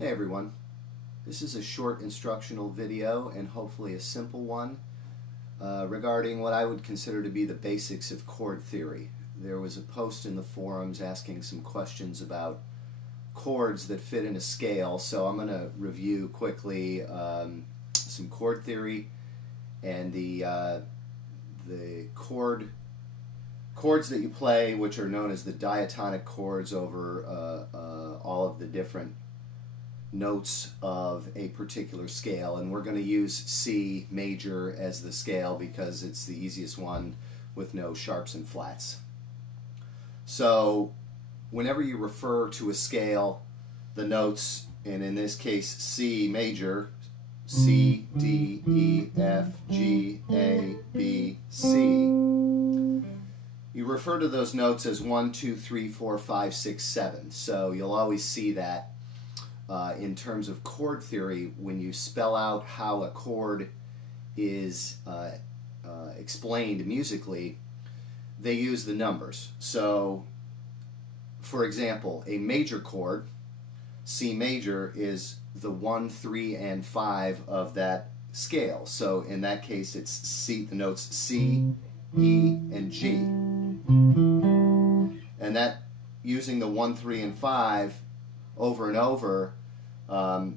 Hey everyone, this is a short instructional video and hopefully a simple one regarding what I would consider to be the basics of chord theory. There was a post in the forums asking some questions about chords that fit in a scale, so I'm going to review quickly some chord theory and the chords that you play, which are known as the diatonic chords over all of the different notes of a particular scale, and we're going to use C major as the scale because it's the easiest one with no sharps and flats. So whenever you refer to a scale, the notes, and in this case C major, C, D, E, F, G, A, B, C, you refer to those notes as 1, 2, 3, 4, 5, 6, 7. So you'll always see that in terms of chord theory, when you spell out how a chord is explained musically, they use the numbers. So, for example, a major chord, C major, is the 1, 3, and 5 of that scale. So in that case, it's C, the notes C, E, and G. And that, using the 1, 3, and 5 over and over,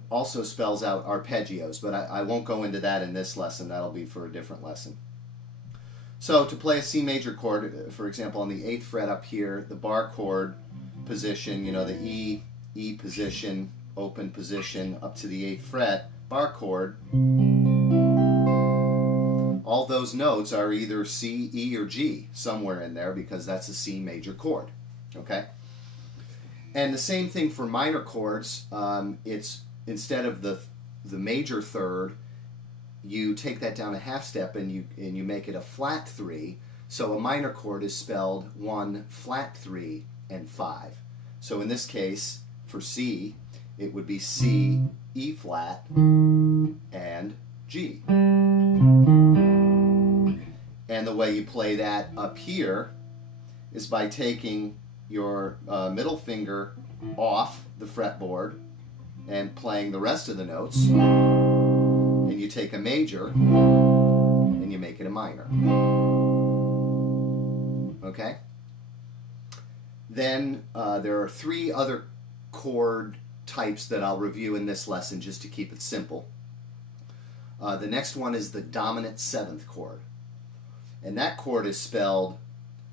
also spells out arpeggios, but I won't go into that in this lesson. That'll be for a different lesson. So to play a C major chord, for example, on the 8th fret up here, the bar chord position, you know, the E position, open position up to the 8th fret, bar chord, all those notes are either C, E, or G, somewhere in there, because that's a C major chord. Okay? And the same thing for minor chords. It's, instead of the major third, you take that down a half step and you make it a flat 3. So a minor chord is spelled 1, flat 3, and 5. So in this case, for C, it would be C, E flat, and G. And the way you play that up here is by taking your middle finger off the fretboard and playing the rest of the notes, and you take a major and you make it a minor. Okay? Then there are 3 other chord types that I'll review in this lesson just to keep it simple. The next one is the dominant 7th chord, and that chord is spelled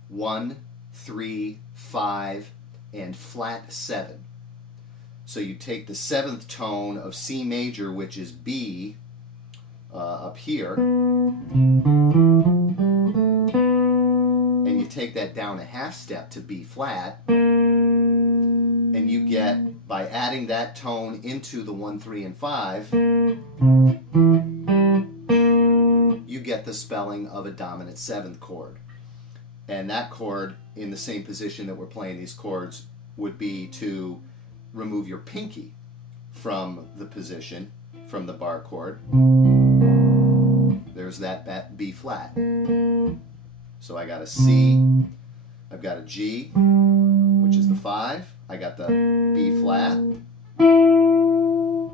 1, 3, 5, and flat 7. So you take the 7th tone of C major, which is B, up here, and you take that down a half step to B flat, and you get, by adding that tone into the 1, 3, and 5, you get the spelling of a dominant 7th chord. And that chord, in the same position that we're playing these chords, would be to remove your pinky from the position, from the bar chord. There's that B flat. So I got a C, I've got a G, which is the 5, I got the B flat,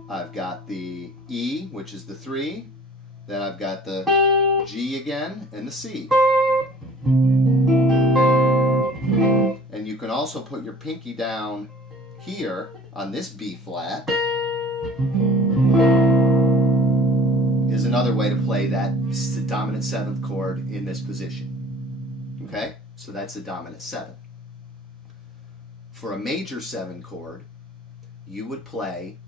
I've got the E, which is the 3, then I've got the G again, and the C. And you can also put your pinky down here on this B flat, is another way to play that dominant 7th chord in this position. Okay? So that's the dominant 7. For a major 7 chord, you would play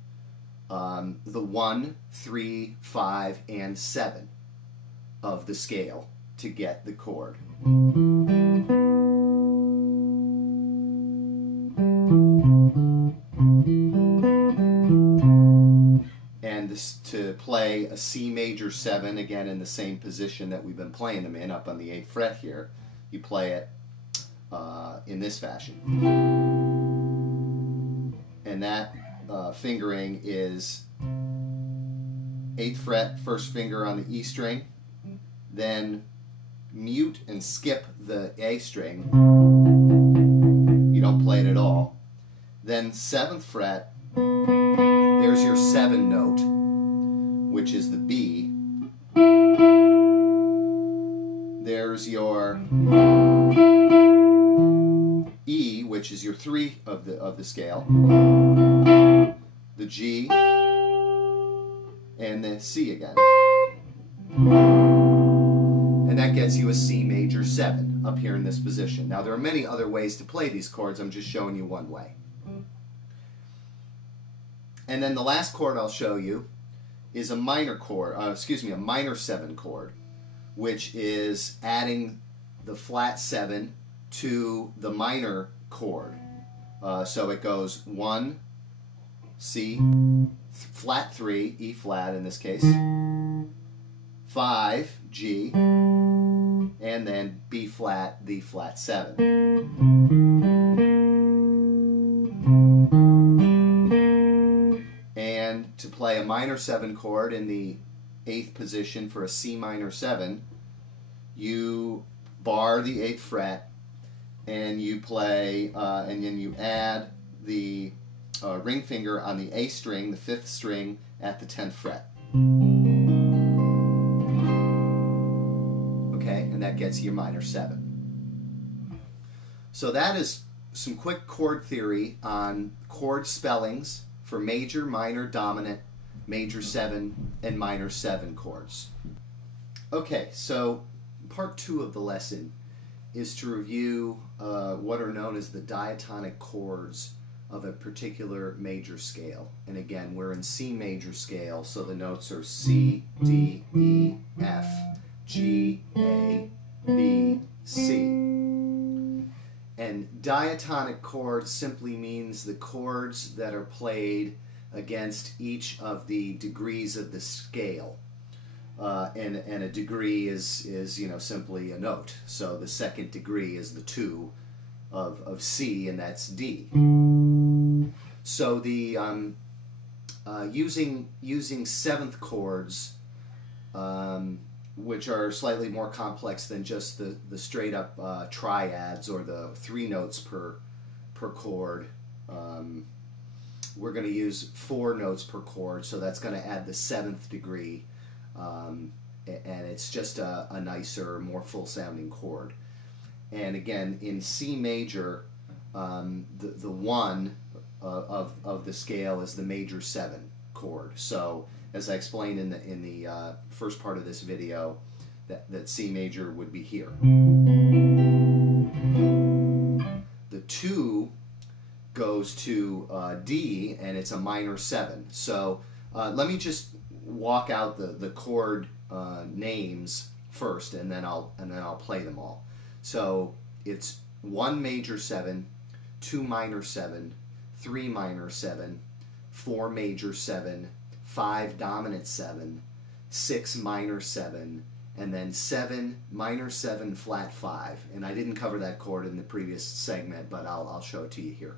the 1, 3, 5, and 7 of the scale to get the chord. And to play a C major 7, again in the same position that we've been playing them in, up on the 8th fret here, you play it in this fashion. And that fingering is 8th fret, 1st finger on the E string, then mute and skip the A string. You don't play it at all. Then 7th fret There's your 7 note, which is the B. There's your E, which is your 3 of the scale. The G, and the C again. And that gets you a C major 7 up here in this position. Now there are many other ways to play these chords. I'm just showing you one way. And then the last chord I'll show you is a minor chord, a minor 7 chord, which is adding the flat 7 to the minor chord. So it goes 1, C, flat 3, E flat in this case, 5, G, and then B flat, D flat 7. And to play a minor 7 chord in the 8th position for a C minor 7, you bar the 8th fret and you play, and then you add the ring finger on the A string, the 5th string, at the 10th fret. Okay, and that gets you your minor 7. So that is some quick chord theory on chord spellings for major, minor, dominant, major 7, and minor 7 chords. Okay, so part 2 of the lesson is to review what are known as the diatonic chords of a particular major scale. And again, we're in C major scale, so the notes are C, D, E, F, G, A, B, C. And diatonic chords simply means the chords that are played against each of the degrees of the scale. And a degree is simply a note. So the 2nd degree is the 2 of C, and that's D. So the using 7th chords, which are slightly more complex than just the straight up triads or the 3 notes per chord. We're going to use 4 notes per chord, so that's going to add the 7th degree, and it's just a nicer, more full-sounding chord. And again, in C major, the 1 of the scale is the major 7 chord. So as I explained in the first part of this video, that C major would be here. The 2 goes to D, and it's a minor 7. So let me just walk out the chord names first, and then I'll play them all. So it's 1 major 7, 2 minor 7, 3 minor 7, 4 major 7, 5 dominant 7, 6 minor 7, and then 7 minor 7 flat 5. And I didn't cover that chord in the previous segment, but I'll show it to you here.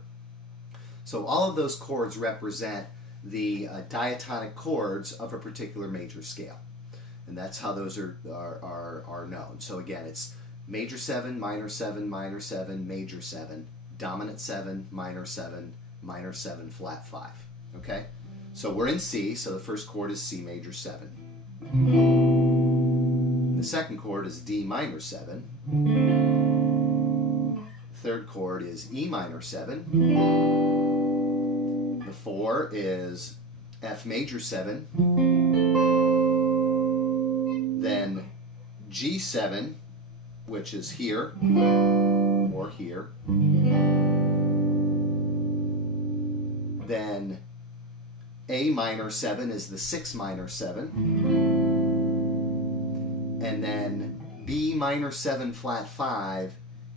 So all of those chords represent the diatonic chords of a particular major scale, and that's how those are known. So again, it's major 7, minor 7, minor 7, major 7, dominant 7, minor 7, minor 7, flat 5. Okay? So we're in C, so the first chord is C major 7. The second chord is D minor 7. The third chord is E minor 7. The 4 is F major 7. Then G7, which is here, or here. Then A minor 7 is the 6 minor 7. And then B minor 7 flat 5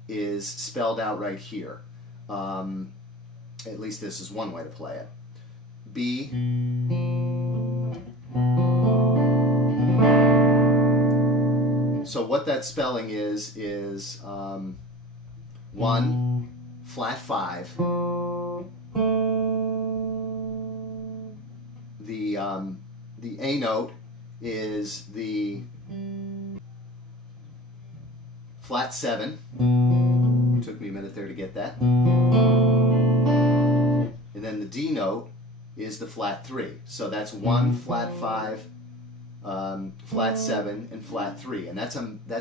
is spelled out right here. At least this is one way to play it. B, so what that spelling is 1 flat 5. The A note is the flat 7. Took me a minute there to get that. And then the D note is the flat 3. So that's 1, flat 5, flat 7, and flat 3. And that's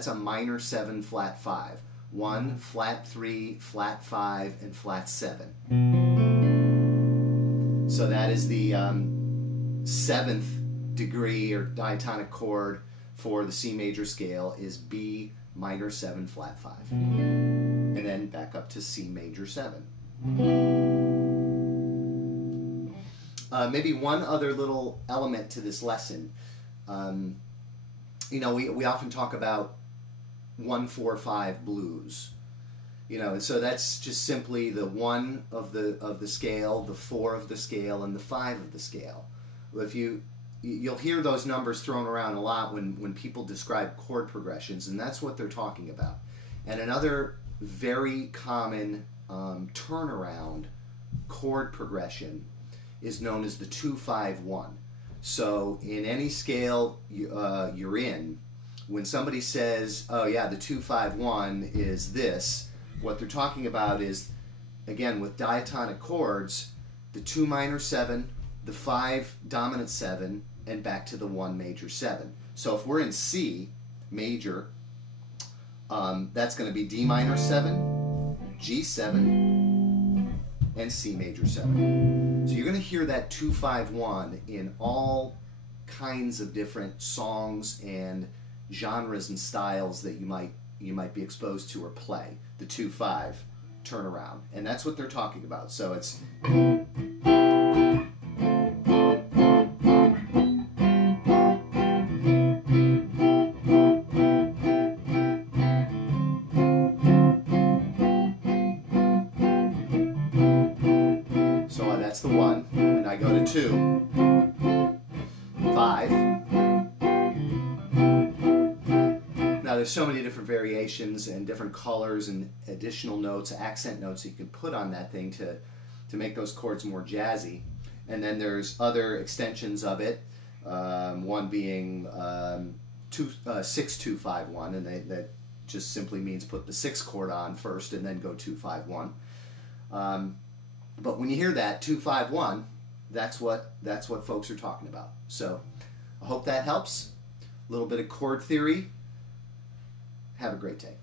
a minor 7, flat 5. 1, flat 3, flat 5, and flat 7. So that is the 7th degree or diatonic chord for the C major scale is B minor 7, flat 5. And then back up to C major 7. Maybe one other little element to this lesson. You know, we often talk about 1, 4, 5 blues. You know, and so that's just simply the 1 of the scale, the 4 of the scale, and the 5 of the scale. If you'll hear those numbers thrown around a lot when people describe chord progressions, and that's what they're talking about. And another very common turnaround chord progression is known as the 2-5-1. So in any scale you're in, when somebody says, oh yeah, the 2-5-1 is this, what they're talking about is, again, with diatonic chords, the 2 minor 7, the 5 dominant 7, and back to the 1 major 7. So if we're in C major, that's going to be D minor 7, G7, and C major 7. So you're going to hear that 2-5-1 in all kinds of different songs and genres and styles that you might be exposed to or play. The 2-5 turnaround, and that's what they're talking about. So it's that's the 1, and I go to 2, 5. Now there's so many different variations and different colors and additional notes, accent notes that you can put on that thing to make those chords more jazzy. And then there's other extensions of it, one being 6-2-5-1, and that just simply means put the 6th chord on first and then go 2-5-1. But when you hear that 2-5-1, that's what folks are talking about. So I hope that helps. A little bit of chord theory. Have a great day.